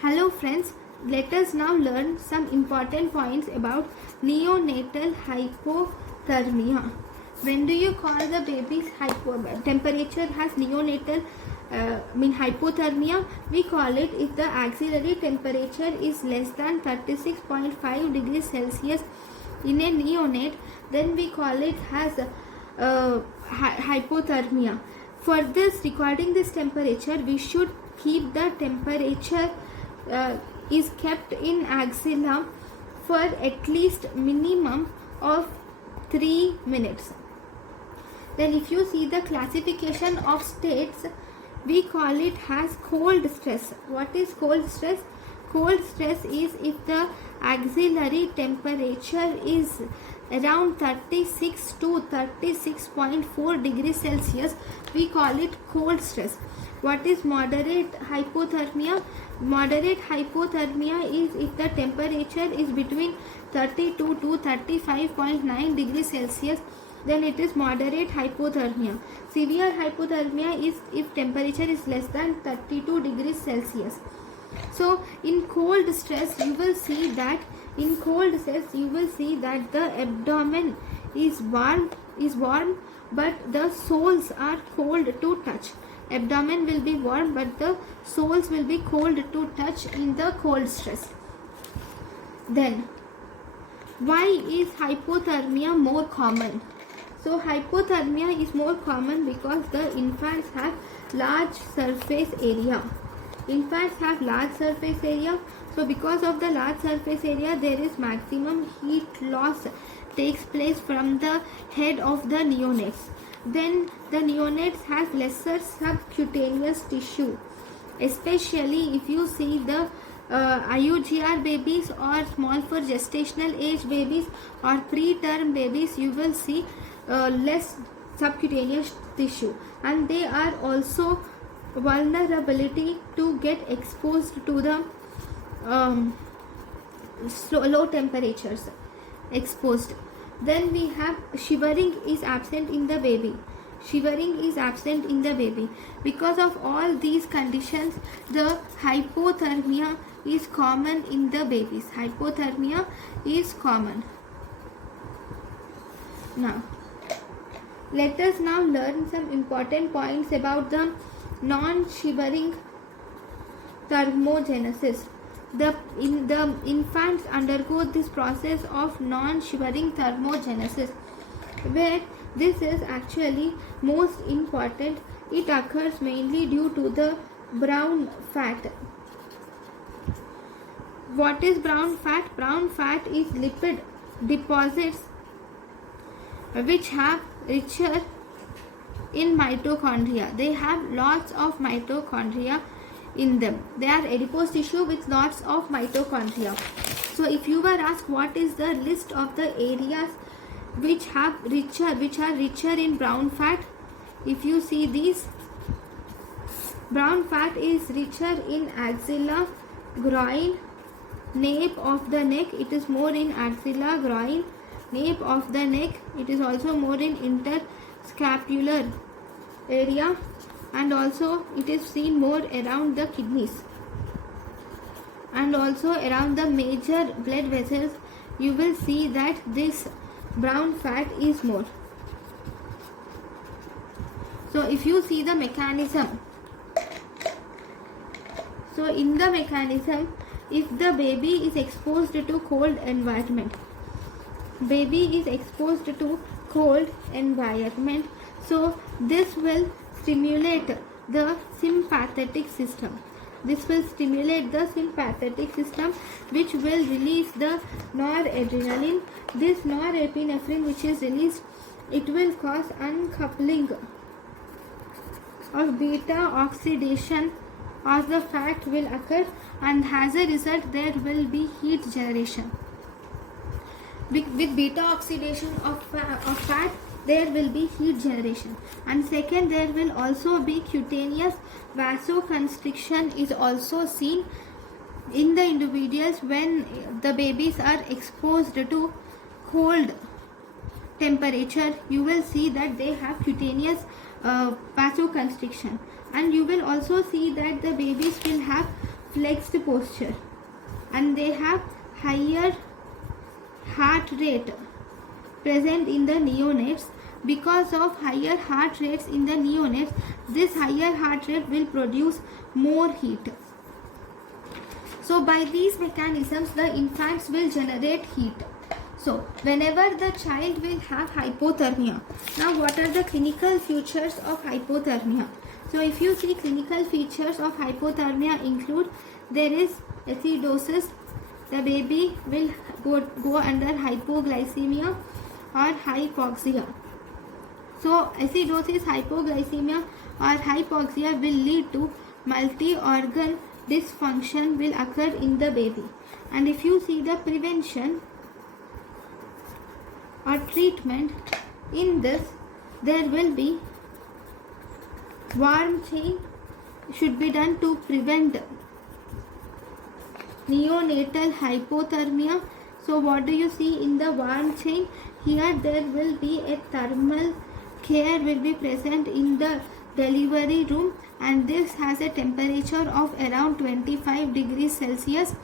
Hello friends, let us now learn some important points about neonatal hypothermia. When do you call the baby's temperature has neonatal hypothermia? We call it if the axillary temperature is less than 36.5 degrees Celsius in a neonate, then we call it as hypothermia. For this, recording this temperature, we should keep the temperature is kept in axilla for at least minimum of 3 minutes. Then if you see the classification of states, we call it as cold stress. What is cold stress? Cold stress is if the axillary temperature is around 36 to 36.4 degrees Celsius, we call it cold stress. What is moderate hypothermia? Moderate hypothermia is if the temperature is between 32 to 35.9 degrees Celsius, then it is moderate hypothermia. Severe hypothermia is if temperature is less than 32 degrees Celsius. So in cold stress you will see that the abdomen is warm but the soles are cold to touch. Abdomen will be warm but the soles will be cold to touch in the cold stress. Then why is hypothermia more common? So hypothermia is more common because the infants have large surface area. So because of the large surface area, there is maximum heat loss takes place from the head of the neonates. Then the neonates have lesser subcutaneous tissue, especially if you see the IUGR babies or small for gestational age babies or preterm babies, you will see less subcutaneous tissue, and they are also vulnerability to get exposed to the low temperatures exposed. Then we have shivering is absent in the baby. Because of all these conditions, the hypothermia is common in the babies. Hypothermia is common. Now let us now learn some important points about the non-shivering thermogenesis. The infants undergo this process of non-shivering thermogenesis, where this is actually most important. It occurs mainly due to the brown fat. What is brown fat? Brown fat is lipid deposits which have richer in mitochondria. They have lots of mitochondria in them. They are adipose tissue with lots of mitochondria. So if you were asked what is the list of the areas which are richer in brown fat, if you see these, brown fat is richer in axilla, groin, nape of the neck. It is more in axilla, groin, nape of the neck. It is also more in interscapular area, and also it is seen more around the kidneys and also around the major blood vessels. You will see that this brown fat is more. So if you see the mechanism, so in the mechanism, if the baby is exposed to cold environment, so this will stimulate the sympathetic system. Which will release the noradrenaline. This norepinephrine which is released, it will cause uncoupling of beta oxidation of the fat will occur, and as a result there will be heat generation. With beta oxidation of fat, there will be heat generation. And second, there will also be cutaneous vasoconstriction is also seen in the individuals when the babies are exposed to cold temperature. You will see that they have cutaneous vasoconstriction, and you will also see that the babies will have flexed posture, and they have higher heart rate present in the neonates. Because of higher heart rates in the neonates, this higher heart rate will produce more heat. So by these mechanisms, the infants will generate heat. So whenever the child will have hypothermia, now what are the clinical features of hypothermia? So if you see, clinical features of hypothermia include, there is acidosis, the baby will go under hypoglycemia or hypoxia. So acidosis, hypoglycemia or hypoxia will lead to multi-organ dysfunction will occur in the baby. And if you see the prevention or treatment in this, there will be warm chain should be done to prevent neonatal hypothermia. So what do you see in the warm chain? Here there will be a thermal care will be present in the delivery room, and this has a temperature of around 25 degrees Celsius.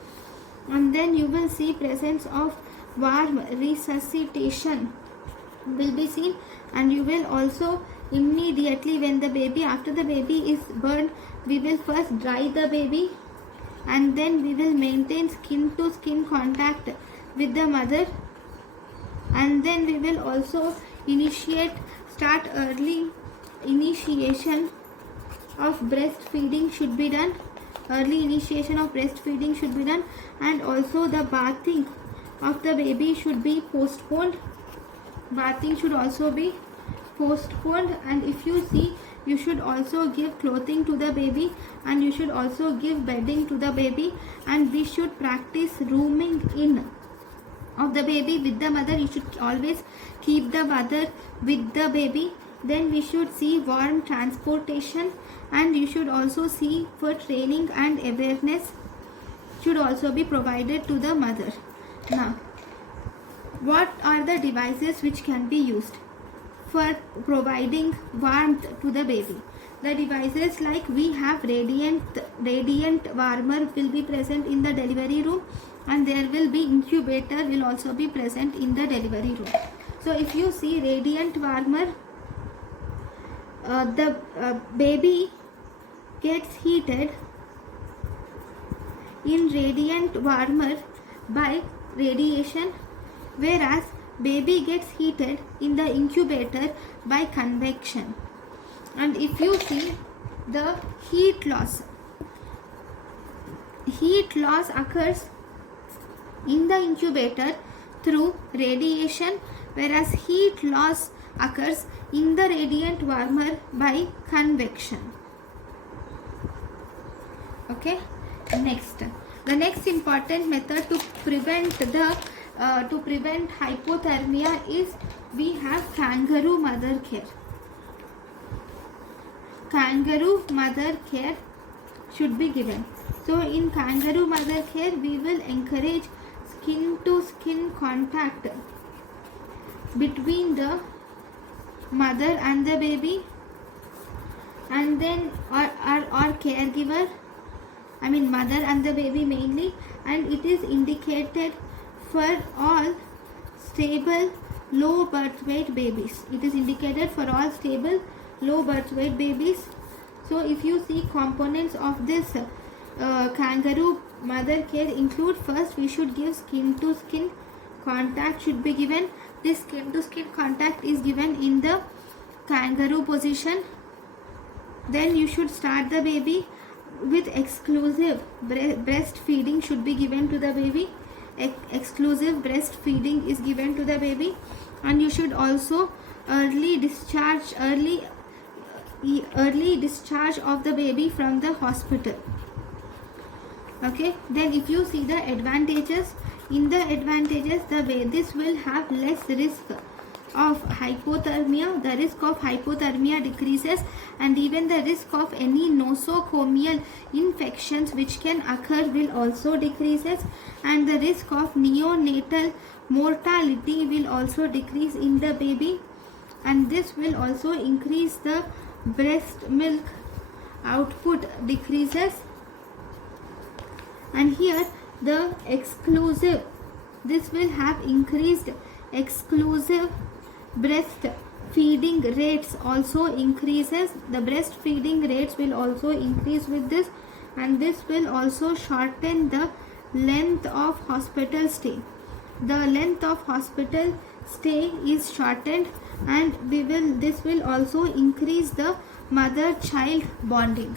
And then you will see presence of warm resuscitation will be seen, and you will also immediately, when the baby, after the baby is burned, we will first dry the baby, and then we will maintain skin to skin contact with the mother, and then we will also start early initiation of breastfeeding should be done. Early initiation of breastfeeding should be done, and also the bathing of the baby should be postponed. Bathing should also be postponed. And if you see, you should also give clothing to the baby, and you should also give bedding to the baby, and we should practice rooming in of the baby with the mother. You should always keep the mother with the baby. Then we should see warm transportation, and you should also see for training and awareness should also be provided to the mother. Now, what are the devices which can be used for providing warmth to the baby? The devices, like we have radiant warmer will be present in the delivery room, and there will be incubator will also be present in the delivery room. So if you see radiant warmer, the baby gets heated in radiant warmer by radiation, whereas baby gets heated in the incubator by convection. And if you see the heat loss occurs in the incubator through radiation, whereas heat loss occurs in the radiant warmer by convection. Okay, next, the next important method to prevent hypothermia is we have kangaroo mother care. Kangaroo mother care should be given. So in kangaroo mother care, we will encourage skin to skin contact between the mother and the baby, and then or caregiver, I mean mother and the baby mainly, and it is indicated for all stable low birth weight babies. It is indicated for all stable low birth weight babies. So if you see components of this kangaroo mother care include, first we should give skin to skin contact should be given. This skin to skin contact is given in the kangaroo position. Then you should start the baby with exclusive breastfeeding should be given to the baby. Exclusive breastfeeding is given to the baby, and you should also early discharge of the baby from the hospital. Okay, then if you see the advantages, in the advantages, the way this will have less risk of hypothermia. The risk of hypothermia decreases, and even the risk of any nosocomial infections which can occur will also decreases, and the risk of neonatal mortality will also decrease in the baby, and this will also increase the breast milk output decreases. And here the exclusive, this will have increased exclusive breast feeding rates also increases. The breastfeeding rates will also increase with this, and this will also shorten the length of hospital stay. The length of hospital stay is shortened, and this will also increase the mother child bonding.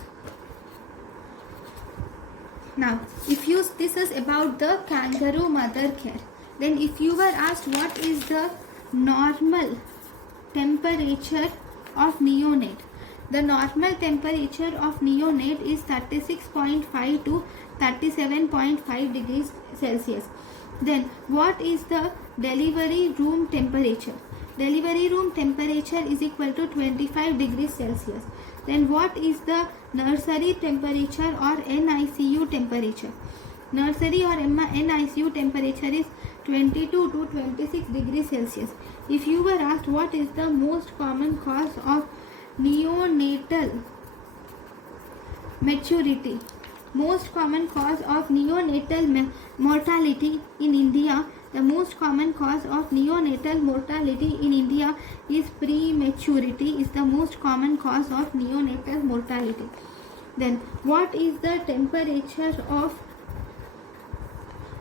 Now this is about the kangaroo mother care. Then if you were asked what is the normal temperature of neonate, the normal temperature of neonate is 36.5 to 37.5 degrees Celsius. Then what is the delivery room temperature? Delivery room temperature is equal to 25 degrees Celsius. Then what is the nursery temperature or NICU temperature? Nursery or NICU temperature is 22 to 26 degrees Celsius. If you were asked what is the most common cause of neonatal maturity, most common cause of neonatal mortality in India, the most common cause of neonatal mortality in India is prematurity, is the most common cause of neonatal mortality. Then what is the temperature of,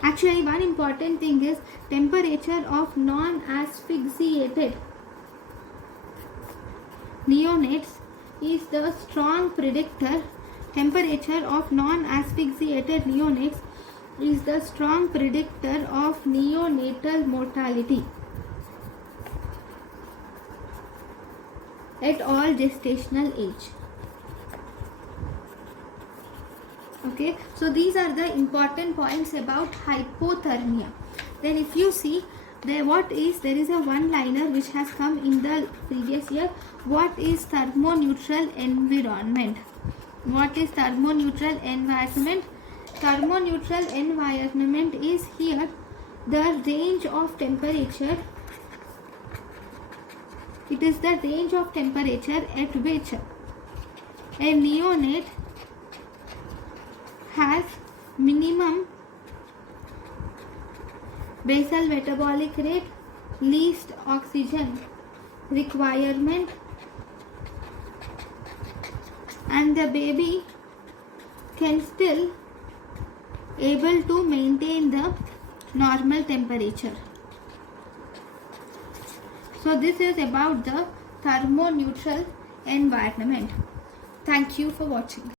actually one important thing is temperature of non-asphyxiated neonates is the strong predictor. Temperature of non-asphyxiated neonates is the strong predictor of neonatal mortality at all gestational age. Okay, so these are the important points about hypothermia. Then if you see there is a one liner which has come in the previous year. What is thermoneutral environment? What is thermoneutral environment? Thermoneutral environment is here the range of temperature. It is the range of temperature at which a neonate has minimum basal metabolic rate, least oxygen requirement, and the baby can still able to maintain the normal temperature. So this is about the thermoneutral environment. Thank you for watching.